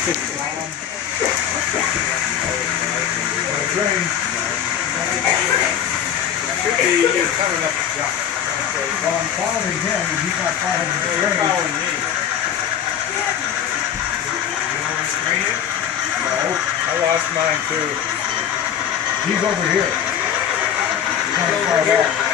Train. Should be you're coming up the jump. Well, I'm following him, and he's not following the You're train. following me. No, I lost mine too. he's over here. He's on the far wall.